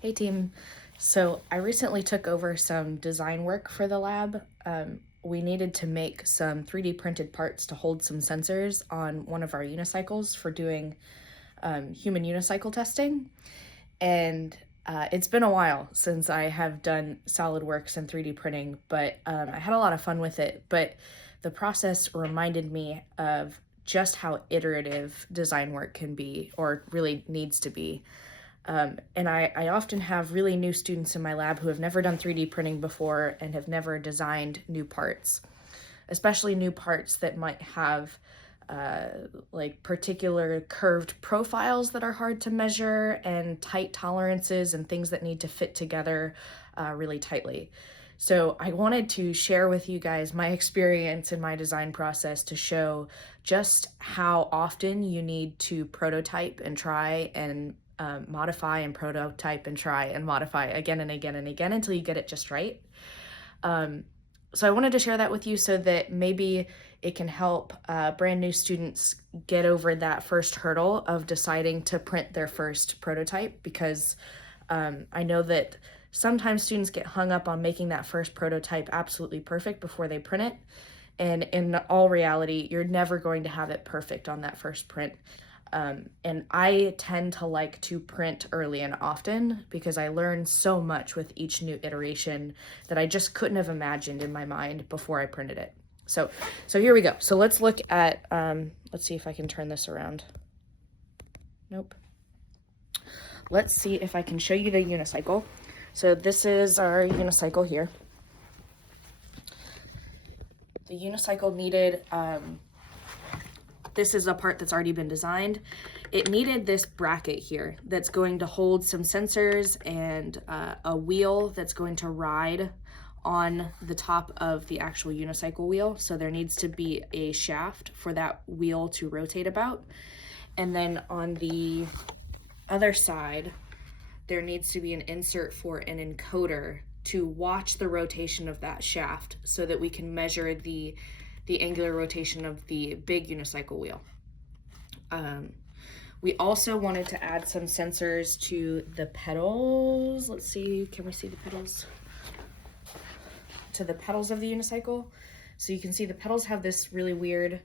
Hey team. So I recently took over some design work for the lab. We needed to make some 3D printed parts to hold some sensors on one of our unicycles for doing human unicycle testing. And it's been a while since I have done SolidWorks and 3D printing, but I had a lot of fun with it. But the process reminded me of just how iterative design work can be, or really needs to be. And I often have really new students in my lab who have never done 3D printing before and have never designed new parts, especially new parts that might have like particular curved profiles that are hard to measure and tight tolerances and things that need to fit together really tightly. So I wanted to share with you guys my experience in my design process to show just how often you need to prototype and try and modify and prototype and try and modify again and again and again until you get it just right. So I wanted to share that with you so that maybe it can help brand new students get over that first hurdle of deciding to print their first prototype, because I know that sometimes students get hung up on making that first prototype absolutely perfect before they print it. And in all reality, you're never going to have it perfect on that first print. And I tend to like to print early and often because I learn so much with each new iteration that I just couldn't have imagined in my mind before I printed it. So here we go. So let's look at, let's see if I can turn this around. Nope. Let's see if I can show you the unicycle. So this is our unicycle here. The unicycle needed, this is a part that's already been designed. It needed this bracket here that's going to hold some sensors and a wheel that's going to ride on the top of the actual unicycle wheel. So there needs to be a shaft for that wheel to rotate about. And then on the other side, there needs to be an insert for an encoder to watch the rotation of that shaft so that we can measure the angular rotation of the big unicycle wheel. We also wanted to add some sensors to the pedals. Let's see, can we see the pedals? To the pedals of the unicycle. So you can see the pedals have this really weird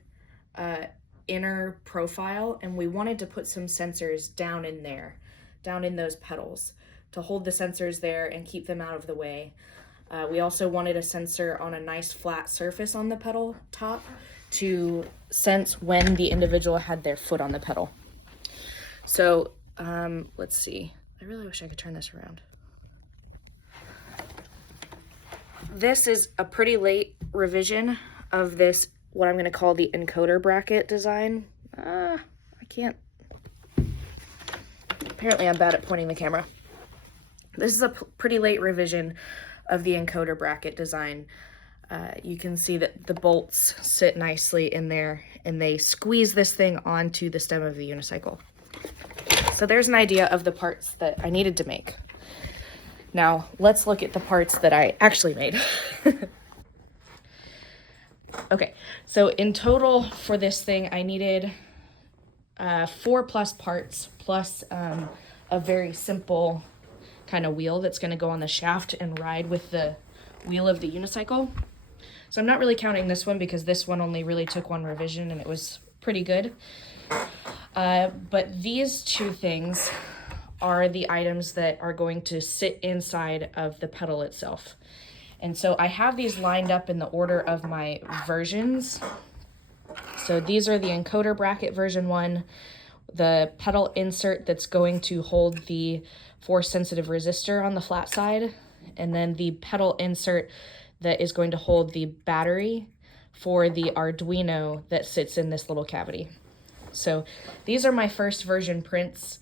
inner profile, and we wanted to put some sensors down in there, down in those pedals, to hold the sensors there and keep them out of the way. We also wanted a sensor on a nice flat surface on the pedal top to sense when the individual had their foot on the pedal. So let's see. I really wish I could turn this around. This is a pretty late revision of this, what I'm going to call the encoder bracket design. I can't. Apparently I'm bad at pointing the camera. This is a pretty late revision of the encoder bracket design. You can see that the bolts sit nicely in there and they squeeze this thing onto the stem of the unicycle. So there's an idea of the parts that I needed to make. Now let's look at the parts that I actually made. Okay, so in total for this thing, I needed 4+ parts plus a very simple kind of wheel that's going to go on the shaft and ride with the wheel of the unicycle. So I'm not really counting this one because this one only really took one revision and it was pretty good. But these two things are the items that are going to sit inside of the pedal itself. And so I have these lined up in the order of my versions. So these are the encoder bracket version 1, the pedal insert that's going to hold the force sensitive resistor on the flat side, and then the pedal insert that is going to hold the battery for the Arduino that sits in this little cavity. So these are my first version prints,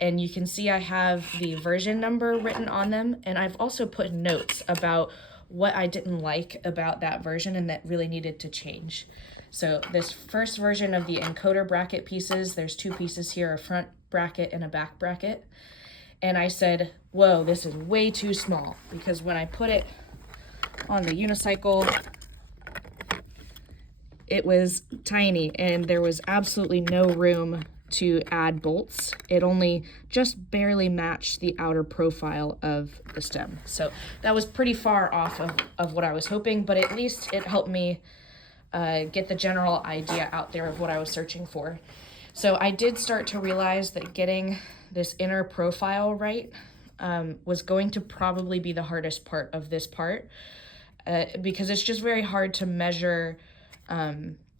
and you can see I have the version number written on them, and I've also put notes about what I didn't like about that version and that really needed to change. So this first version of the encoder bracket pieces, there's 2 pieces here, a front bracket and a back bracket. And I said, whoa, this is way too small, because when I put it on the unicycle, it was tiny and there was absolutely no room to add bolts, it only just barely matched the outer profile of the stem. So that was pretty far off of what I was hoping, but at least it helped me get the general idea out there of what I was searching for. So I did start to realize that getting this inner profile right was going to probably be the hardest part of this part, because it's just very hard to measure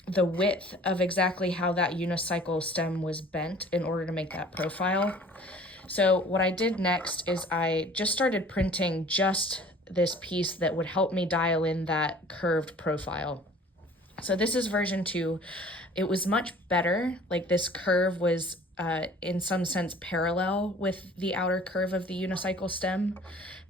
the width of exactly how that unicycle stem was bent in order to make that profile. So what I did next is I just started printing just this piece that would help me dial in that curved profile. So this is version 2. It was much better. Like, this curve was in some sense parallel with the outer curve of the unicycle stem,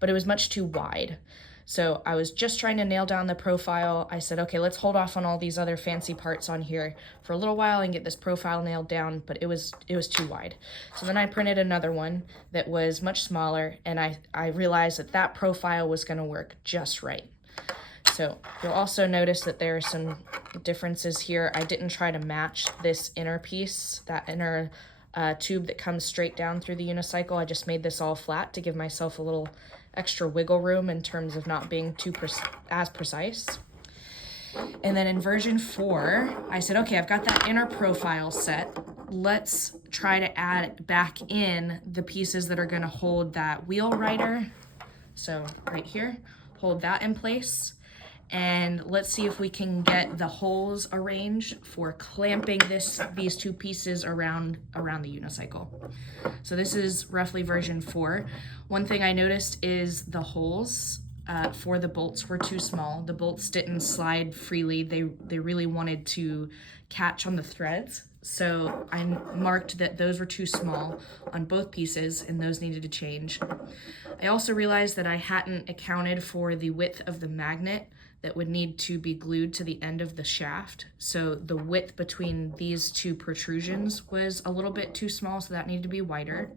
but it was much too wide. So I was just trying to nail down the profile. I said, okay, let's hold off on all these other fancy parts on here for a little while and get this profile nailed down, but it was too wide. So then I printed another one that was much smaller, and I realized that that profile was gonna work just right. So you'll also notice that there are some differences here. I didn't try to match this inner piece, that inner tube that comes straight down through the unicycle. I just made this all flat to give myself a little extra wiggle room in terms of not being too as precise. And then in version 4, I said, okay, I've got that inner profile set. Let's try to add back in the pieces that are gonna hold that wheel rider. So right here, hold that in place. And let's see if we can get the holes arranged for clamping these two pieces around the unicycle. So this is roughly version 4. One thing I noticed is the holes for the bolts were too small. The bolts didn't slide freely. They really wanted to catch on the threads. So I marked that those were too small on both pieces, and those needed to change. I also realized that I hadn't accounted for the width of the magnet that would need to be glued to the end of the shaft. So the width between these two protrusions was a little bit too small, so that needed to be wider.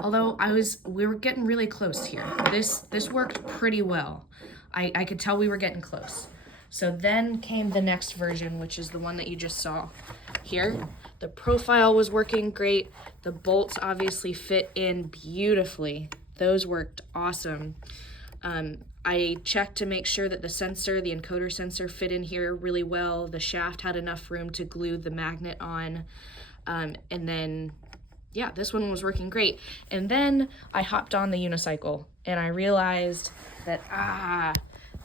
Although we were getting really close here. This worked pretty well. I could tell we were getting close. So then came the next version, which is the one that you just saw here. The profile was working great. The bolts obviously fit in beautifully. Those worked awesome. I checked to make sure that the encoder sensor fit in here really well. The shaft had enough room to glue the magnet on. And then, yeah, this one was working great. And then I hopped on the unicycle and I realized that,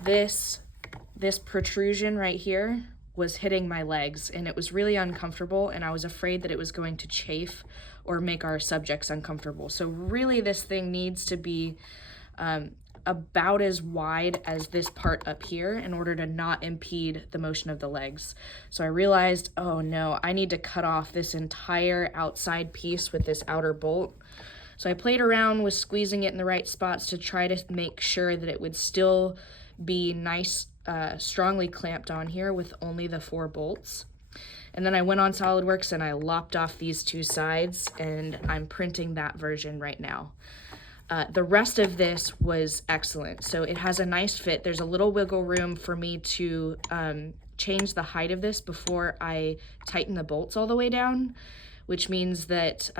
this protrusion right here was hitting my legs, and it was really uncomfortable, and I was afraid that it was going to chafe or make our subjects uncomfortable. So really this thing needs to be about as wide as this part up here in order to not impede the motion of the legs. So I realized, oh no, I need to cut off this entire outside piece with this outer bolt. So I played around with squeezing it in the right spots to try to make sure that it would still be nice, strongly clamped on here with only the 4 bolts. And then I went on SolidWorks and I lopped off these 2 sides, and I'm printing that version right now. The rest of this was excellent. So it has a nice fit. There's a little wiggle room for me to change the height of this before I tighten the bolts all the way down, which means that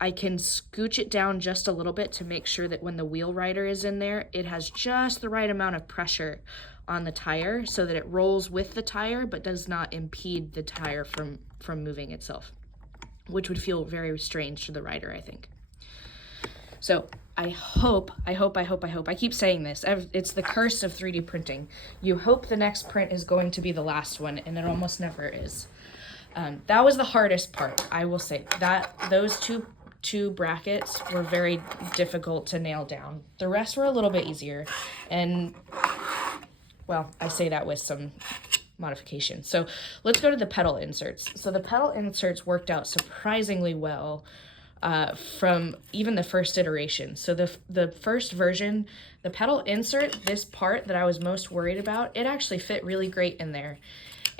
I can scooch it down just a little bit to make sure that when the wheel rider is in there, it has just the right amount of pressure on the tire so that it rolls with the tire but does not impede the tire from moving itself, which would feel very strange to the rider, I think. So I hope, I keep saying this, it's the curse of 3D printing. You hope the next print is going to be the last one, and it almost never is. That was the hardest part, I will say. Those two brackets were very difficult to nail down. The rest were a little bit easier, and, well, I say that with some modification. So let's go to the pedal inserts. So the pedal inserts worked out surprisingly well from even the first iteration. So the first version, the pedal insert, this part that I was most worried about, it actually fit really great in there.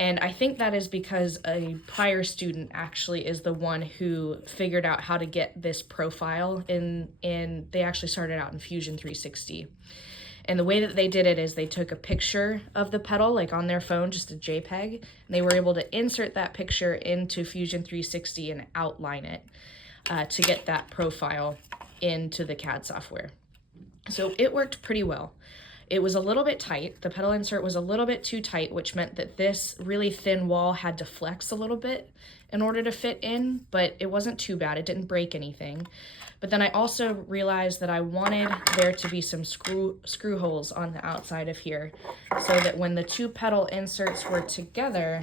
And I think that is because a prior student actually is the one who figured out how to get this profile they actually started out in Fusion 360. And the way that they did it is they took a picture of the pedal, like on their phone, just a JPEG, and they were able to insert that picture into Fusion 360 and outline it to get that profile into the CAD software. So it worked pretty well. It was a little bit tight. The pedal insert was a little bit too tight, which meant that this really thin wall had to flex a little bit in order to fit in, but it wasn't too bad. It didn't break anything. But then I also realized that I wanted there to be some screw holes on the outside of here so that when the two pedal inserts were together,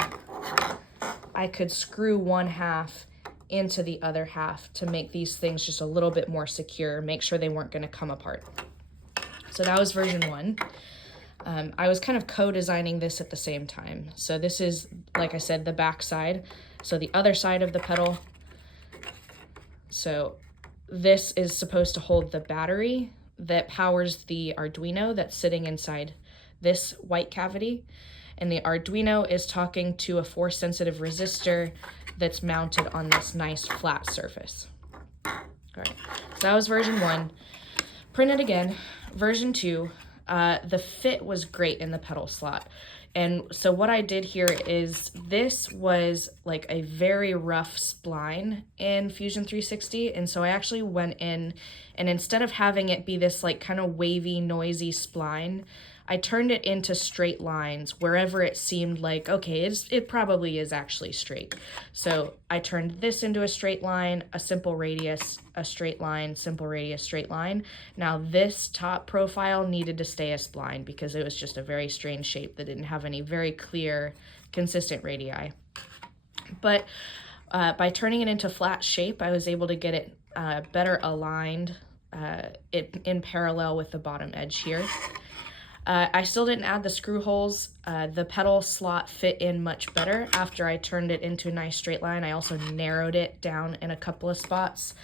I could screw one half into the other half to make these things just a little bit more secure, make sure they weren't going to come apart. So that was version 1. I was kind of co-designing this at the same time. So this is, like I said, the back side. So the other side of the pedal. So this is supposed to hold the battery that powers the Arduino that's sitting inside this white cavity. And the Arduino is talking to a force-sensitive resistor that's mounted on this nice flat surface. All right, so that was version 1. Print it again. Version 2, the fit was great in the pedal slot. And so what I did here is this was like a very rough spline in Fusion 360. And so I actually went in and instead of having it be this like kind of wavy, noisy spline, I turned it into straight lines wherever it seemed like, okay, it probably is actually straight. So I turned this into a straight line, a simple radius, a straight line, simple radius, straight line. Now this top profile needed to stay a spline because it was just a very strange shape that didn't have any very clear, consistent radii. But by turning it into flat shape, I was able to get it better aligned in parallel with the bottom edge here. I still didn't add the screw holes. The pedal slot fit in much better after I turned it into a nice straight line. I also narrowed it down in a couple of spots.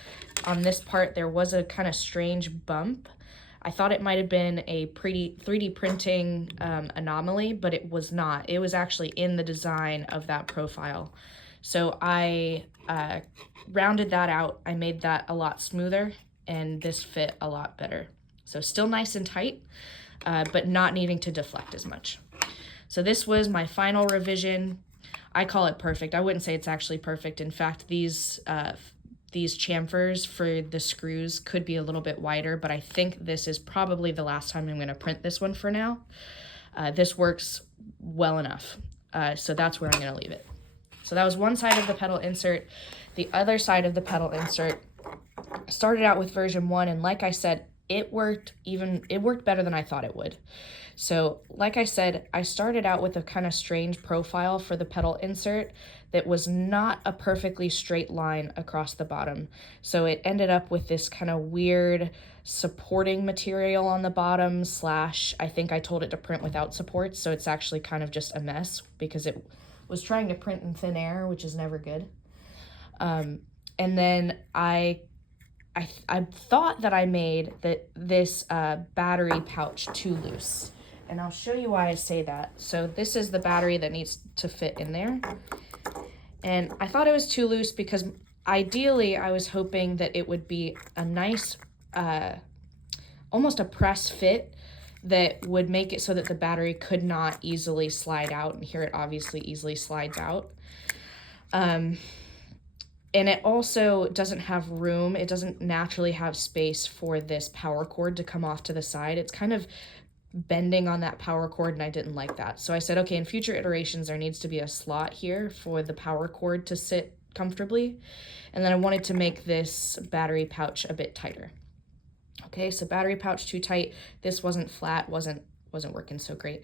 On this part, there was a kind of strange bump. I thought it might have been a pretty 3D printing anomaly, but it was not. It was actually in the design of that profile. So I rounded that out. I made that a lot smoother, and this fit a lot better. So still nice and tight, but not needing to deflect as much. So this was my final revision. I call it perfect. I wouldn't say it's actually perfect. In fact, these chamfers for the screws could be a little bit wider, but I think this is probably the last time I'm going to print this one for now. This works well enough, so that's where I'm going to leave it. So that was one side of the pedal insert. The other side of the pedal insert started out with version 1, and like I said, it worked better than I thought it would. So like I said, I started out with a kind of strange profile for the pedal insert that was not a perfectly straight line across the bottom. So it ended up with this kind of weird supporting material on the bottom / I think I told it to print without supports, so it's actually kind of just a mess because it was trying to print in thin air, which is never good. And then I thought that I made this battery pouch too loose. And I'll show you why I say that. So this is the battery that needs to fit in there. And I thought it was too loose because ideally I was hoping that it would be a nice, almost a press fit that would make it so that the battery could not easily slide out. And here it obviously easily slides out. And it also doesn't have room. It doesn't naturally have space for this power cord to come off to the side. It's kind of bending on that power cord, and I didn't like that. So I said, okay, in future iterations, there needs to be a slot here for the power cord to sit comfortably. And then I wanted to make this battery pouch a bit tighter. Okay, so battery pouch too tight. This wasn't flat, wasn't working so great.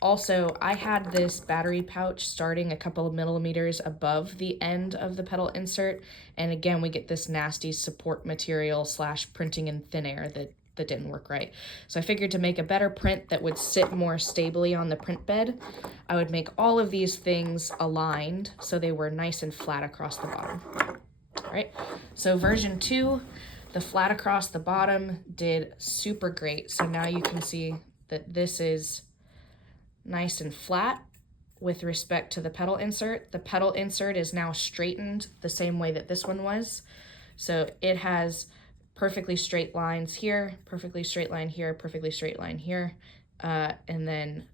Also, I had this battery pouch starting a couple of millimeters above the end of the pedal insert. And again, we get this nasty support material / printing in thin air that didn't work right. So I figured to make a better print that would sit more stably on the print bed, I would make all of these things aligned so they were nice and flat across the bottom. All right, so version 2, the flat across the bottom did super great. So now you can see that this is nice and flat with respect to the pedal insert. The pedal insert is now straightened the same way that this one was. So it has perfectly straight lines here, perfectly straight line here, perfectly straight line here, and then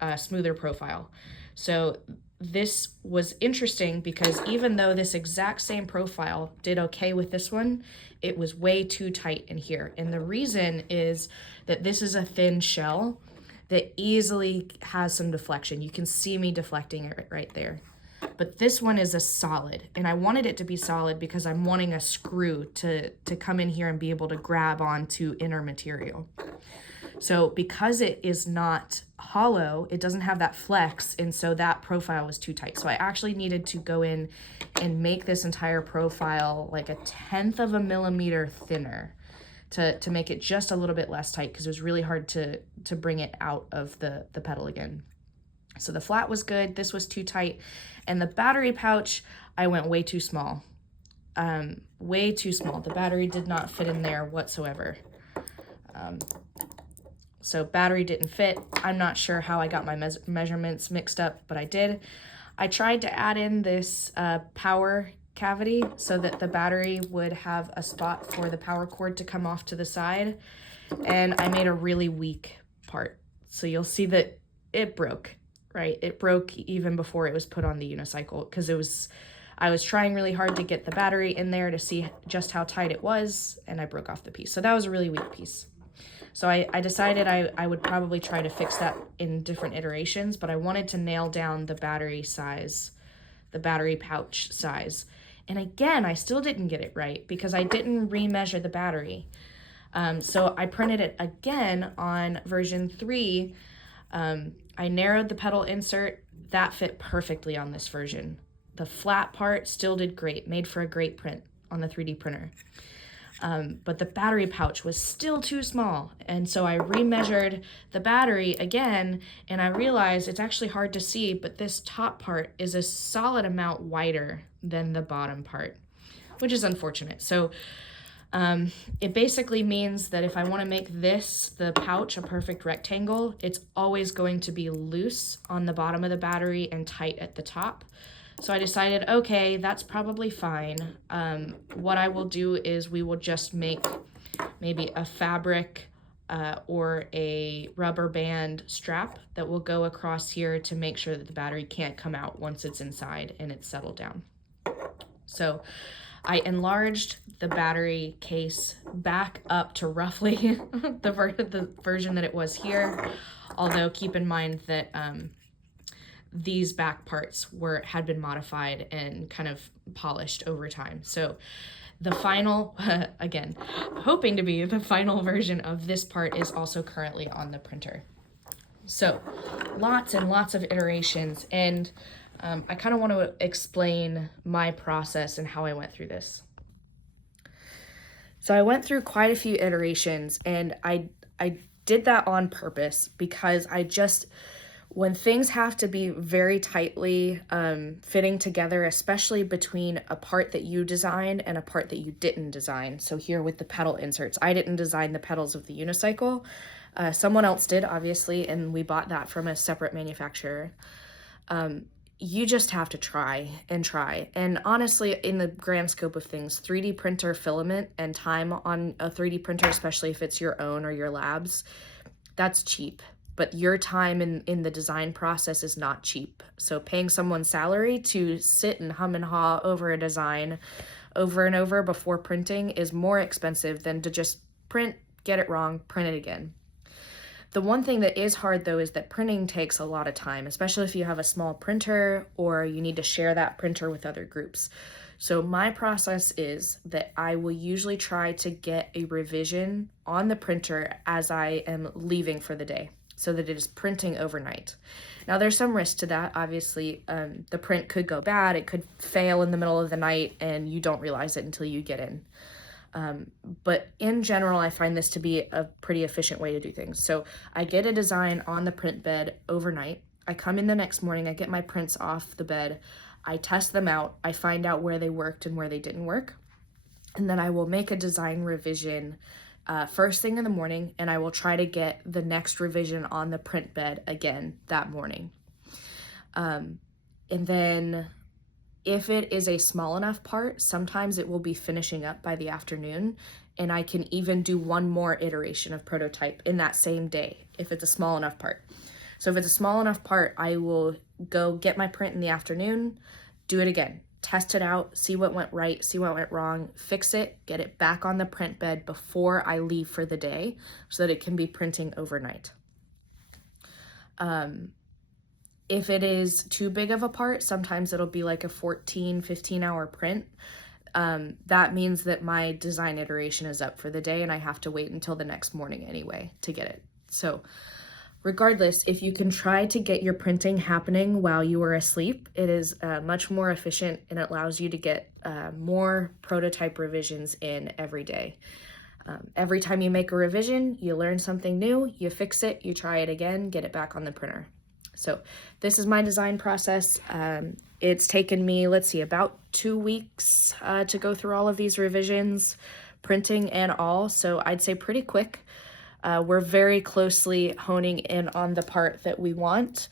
a smoother profile. So this was interesting because even though this exact same profile did okay with this one, it was way too tight in here. And the reason is that this is a thin shell that easily has some deflection. You can see me deflecting it right there. But this one is a solid, and I wanted it to be solid because I'm wanting a screw to come in here and be able to grab onto inner material. So because it is not hollow, it doesn't have that flex, and so that profile was too tight. So I actually needed to go in and make this entire profile like 1/10 of a millimeter thinner to make it just a little bit less tight, because it was really hard to bring it out of the pedal again. So the flat was good, this was too tight, and the battery pouch, I went way too small. Way too small. The battery did not fit in there whatsoever. So battery didn't fit. I'm not sure how I got my measurements mixed up, but I did. I tried to add in this power cavity so that the battery would have a spot for the power cord to come off to the side, and I made a really weak part. So you'll see that it broke, right? It broke even before it was put on the unicycle, because I was trying really hard to get the battery in there to see just how tight it was, and I broke off the piece. So that was a really weak piece. So I decided I would probably try to fix that in different iterations, but I wanted to nail down the battery size, the battery pouch size. And again, I still didn't get it right because I didn't remeasure the battery. So I printed it again on version 3. I narrowed the pedal insert. That fit perfectly on this version. The flat part still did great, made for a great print on the 3D printer. But the battery pouch was still too small. And so I remeasured the battery again, and I realized it's actually hard to see, but this top part is a solid amount wider than the bottom part, which is unfortunate. So it basically means that if I want to make this, the pouch, a perfect rectangle, it's always going to be loose on the bottom of the battery and tight at the top. So I decided, okay, that's probably fine. What I will do is we will just make maybe a fabric or a rubber band strap that will go across here to make sure that the battery can't come out once it's inside and it's settled down. So I enlarged the battery case back up to roughly the version that it was here, although keep in mind that these back parts had been modified and kind of polished over time. So the final, again, hoping to be the final version of this part is also currently on the printer. So lots and lots of iterations, and I kind of want to explain my process and how I went through this. So I went through quite a few iterations, and I did that on purpose because when things have to be very tightly fitting together, especially between a part that you designed and a part that you didn't design. So here with the pedal inserts, I didn't design the pedals of the unicycle. Someone else did, obviously, and we bought that from a separate manufacturer. You just have to try and try. And honestly, in the grand scope of things, 3D printer filament and time on a 3D printer, especially if it's your own or your lab's, that's cheap. But your time in the design process is not cheap. So paying someone's salary to sit and hum and haw over a design over and over before printing is more expensive than to just print, get it wrong, print it again. The one thing that is hard, though, is that printing takes a lot of time, especially if you have a small printer or you need to share that printer with other groups. So my process is that I will usually try to get a revision on the printer as I am leaving for the day, so that it is printing overnight. Now there's some risk to that. Obviously, the print could go bad, it could fail in the middle of the night, and you don't realize it until you get in. But in general, I find this to be a pretty efficient way to do things. So I get a design on the print bed overnight. I come in the next morning, I get my prints off the bed, I test them out, I find out where they worked and where they didn't work, and then I will make a design revision first thing in the morning, and I will try to get the next revision on the print bed again that morning. And then If it is a small enough part, sometimes it will be finishing up by the afternoon, and I can even do one more iteration of prototype in that same day if it's a small enough part. So if it's a small enough part, I will go get my print in the afternoon, do it again, test it out, see what went right, see what went wrong, fix it, get it back on the print bed before I leave for the day so that it can be printing overnight. If it is too big of a part, sometimes it'll be like a 14, 15-hour print. That means that my design iteration is up for the day and I have to wait until the next morning anyway to get it. So regardless, if you can try to get your printing happening while you are asleep, it is much more efficient and it allows you to get more prototype revisions in every day. Every time you make a revision, you learn something new, you fix it, you try it again, get it back on the printer. So this is my design process. It's taken me, let's see, about 2 weeks to go through all of these revisions, printing and all. So I'd say pretty quick. We're very closely honing in on the part that we want.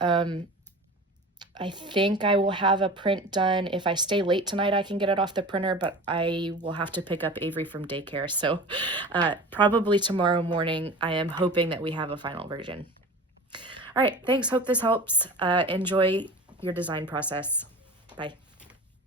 I think I will have a print done. If I stay late tonight, I can get it off the printer, but I will have to pick up Avery from daycare. So probably tomorrow morning, I am hoping that we have a final version. All right, thanks. Hope this helps. Enjoy your design process. Bye.